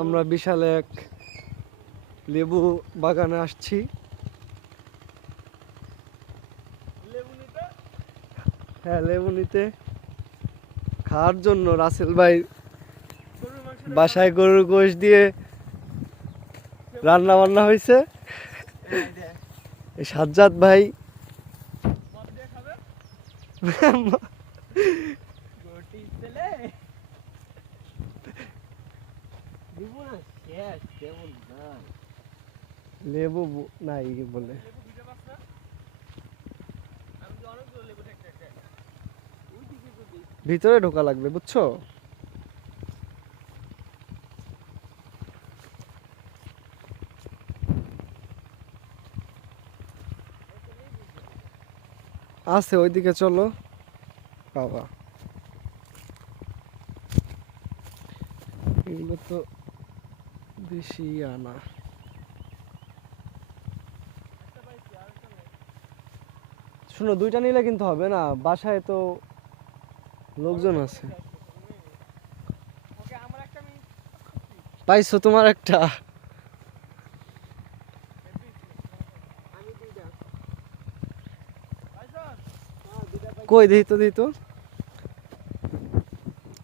আমরা বিশাল এক লেবু বাগানে আসছি। হ্যাঁ, লেবু নিতে খাওয়ার জন্য। রাসেল ভাই বাসায় গরুর গোশ দিয়ে রান্না বান্না হয়েছে। সাজ্জাদ ভাই লেবু নাই বলে ভিতরে ঢোকা লাগবে, বুঝছো? আছে ওইদিকে, চলো বাবা। এগুলো তো বেশি আনা। শোনো, দুইটা নিলে কিন্তু হবে না, বাসায় তো লোকজন আছে। পাইছো তোমার একটা? কই দিই তো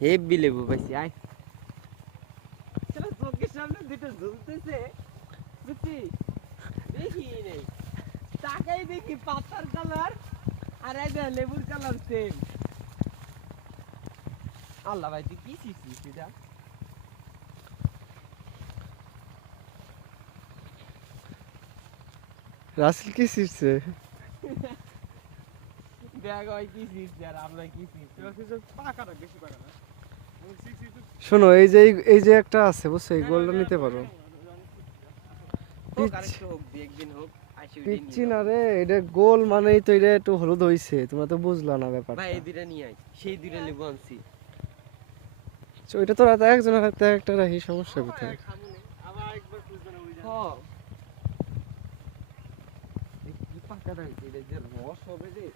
হেব্বি লেবু পাইছি। আয় চোখের সামনে দুটো ঝুলতেছে, বুঝছি দেখি নেই, তাকাই দেখি পাতার কালার আর এই লেবুর কালার সেম। আল্লাহ ভাই, তুই কি শিখছিস এটা? রাসেল কি শিখছে? দেখ ভাই কি শিখছে আর আমরা কি শিখছি। শোনো, এই যে একটা আছে, বুঝছো? এই গোলটা নিতে পারো। পিচ্ছি না রে, এটা গোল মানেই তো এটা একটু হলুদ হইছে, তোমরা তো বুঝলা না ব্যাপারটা। ভাই এই দুইটা নিয়ে আয়, সেই দুইটা লেবু আনছি। ওইটা তো রাতে একজনের হাতে একটা রাখি, সমস্যা কোথায়? কি পাকা রাখছি, এটা যে রস হবে রে।